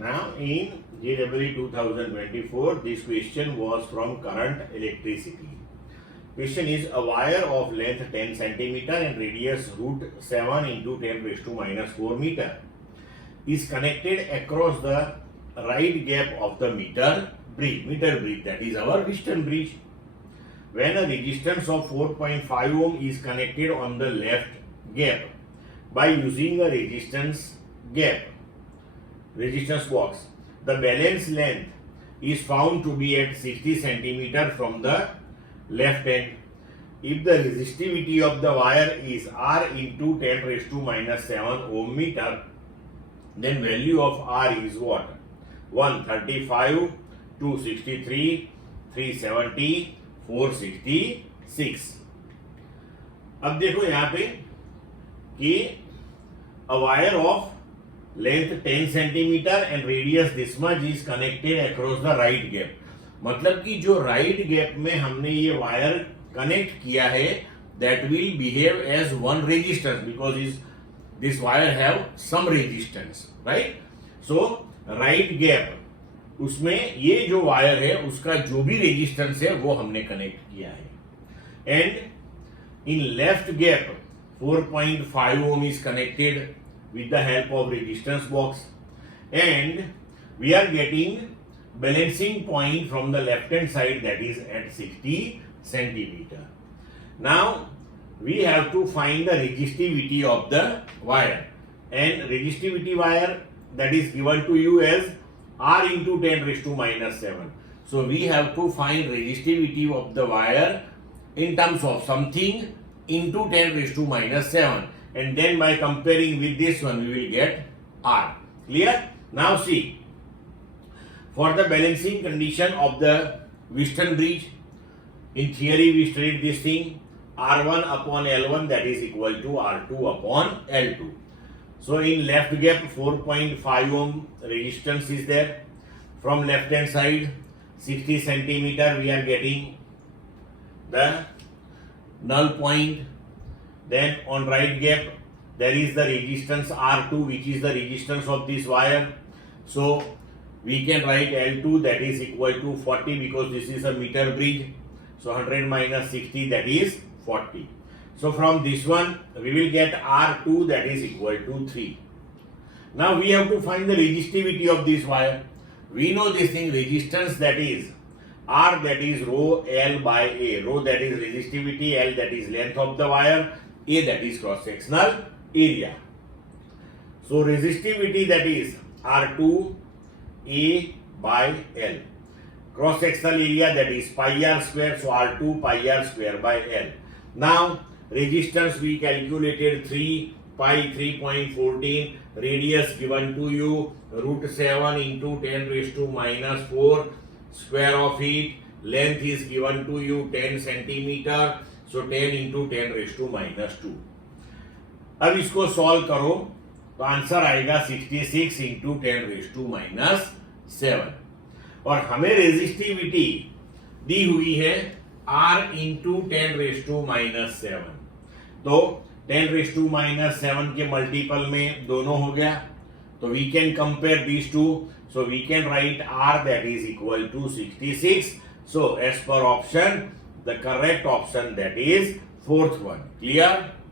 Now in JEE 2024, this question was from current electricity. Question is a wire of length 10 centimeter and radius root 7 into 10 raised to minus 4 meter is connected across the right gap of the meter bridge, that is our Wheatstone bridge. When a resistance of 4.5 ohm is connected on the left gap by using a resistance box, the balance length is found to be at 60 centimeter from the left end. If the resistivity of the wire is R into 10 raised to minus 7 ohm meter, then value of R is what? 135, 263, 370, 466. अब देखो यहाँ पे कि a wire of length 10 centimeter and radius this much is connected across the right gap. मतलब कि जो right gap में हमने ये wire connect किया है, that will behave as one resistance because this wire have some resistance, right? So right gap उसमें ये जो वायर है उसका जो भी रेजिस्टेंस है वो हमने कनेक्ट किया है. And in left gap 4.5 ohm is connected with the help of resistance box, and we are getting balancing point from the left hand side, that is at 60 centimeter. Now we have to find the resistivity of the wire, and resistivity wire that is given to you as R into 10 raised to minus 7. So we have to find resistivity of the wire in terms of something into 10 raised to minus 7, and then by comparing with this one we will get R. Clear? Now see, for the balancing condition of the Wheatstone bridge, in theory we studied this thing, R1 upon L1 that is equal to R2 upon L2. So in left gap 4.5 ohm resistance is there. From left hand side 60 centimeter we are getting the null point. Then on right gap there is the resistance R2, which is the resistance of this wire. So we can write L2 that is equal to 40 because this is a meter bridge. So 100 minus 60 that is 40. So from this one we will get R2 that is equal to 3. Now we have to find the resistivity of this wire. We know this thing, resistance that is R that is rho L by A. Rho that is resistivity, L that is length of the wire, A that is cross sectional area. So resistivity that is R2 A by L. Cross sectional area that is pi R square, so R2 pi R square by L. Now resistance we calculated 3 pi 3.14, radius given to you root 7 into 10 raised to minus 4 square of it, length is given to you 10 centimeter, so 10 into 10 raised to minus 2. अब इसको solve करो तो answer आएगा 66 into 10 raised to minus 7, और हमें resistivity दी हुई है R into 10 raised to minus 7. तो 10 raised to minus 7 के मल्टीपल में दोनों हो गया, तो we can compare these two. So we can write R that is equal to 66. So as per option, the correct option that is fourth one. Clear?